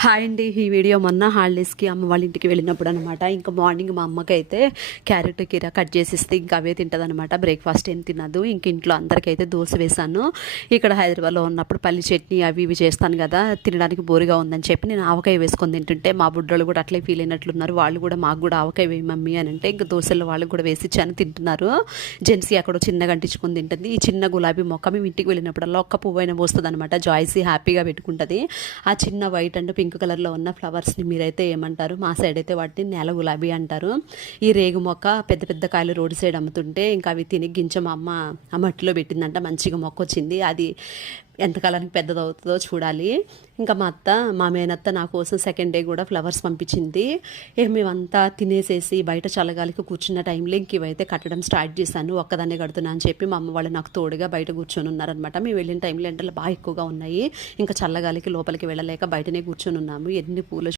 Hi అండి. ఈ video మొన్న హాలిడేస్కి అమ్మ వాళ్ళ ఇంటికి వెళ్ళినప్పుడు అనమాట. ఇంకా మార్నింగ్ మా అమ్మకైతే క్యారెట్ కీర కట్ చేసి ఇస్తే ఇంకా అవే తింటుంది అనమాట. బ్రేక్ఫాస్ట్ ఏం తినదు. ఇంక ఇంట్లో అందరికైతే దోశ వేసాను. ఇక్కడ హైదరాబాద్లో ఉన్నప్పుడు పల్లి చట్నీ అవి ఇవి చేస్తాను కదా, తినడానికి బోరుగా ఉందని చెప్పి నేను ఆవకాయ వేసుకొని తింటుంటే మా బుడ్డోళ్ళు కూడా అట్లే ఫీల్ అయినట్లున్నారు. వాళ్ళు కూడా మాకు కూడా ఆవకాయ వేయి మమ్మీ అని అంటే ఇంకా దోశలు వాళ్ళకి కూడా వేసి ఇచ్చాను, తింటున్నారు. జెన్సీ అక్కడ చిన్నగా అంటించుకొని తింటుంది. ఈ చిన్న గులాబీ మొక్క మేము ఇంటికి వెళ్ళినప్పుడల్లా ఒక్క పువ్వు అయినా పోస్తుంది అనమాట. జాయ్సీ హ్యాపీగా పెట్టుకుంటుంది. ఆ చిన్న వైట్ అండ్ పింక్ కలర్లో ఉన్న ఫ్లవర్స్ని మీరైతే ఏమంటారు? మా సైడ్ అయితే వాటిని నేల గులాబీ అంటారు. ఈ రేగు మొక్క పెద్ద పెద్ద కాయలు రోడ్డు సైడ్ అమ్ముతుంటే ఇంకా అవి తిని గింజ మా అమ్మ ఆ మట్టిలో పెట్టిందంట. మంచిగా మొక్క వచ్చింది. అది ఎంతకాలానికి పెద్దదవుతుందో చూడాలి. ఇంకా మా అత్త, మా మేనత్త నా కోసం సెకండ్ డే కూడా ఫ్లవర్స్ పంపించింది. మేమంతా తినేసేసి బయట చల్లగాలికి కూర్చున్న టైంలో ఇంక ఇవైతే కట్టడం స్టార్ట్ చేశాను. ఒక్కదాన్నే కడుతున్నా అని చెప్పి మా అమ్మ వాళ్ళు నాకు తోడుగా బయట కూర్చొని ఉన్నారనమాట. మేము వెళ్ళిన టైంలో ఎండలు బాగా ఎక్కువగా ఉన్నాయి. ఇంకా చల్లగాలికి లోపలికి వెళ్ళలేక బయటనే కూర్చొని ఉన్నాము. ఎన్ని పూల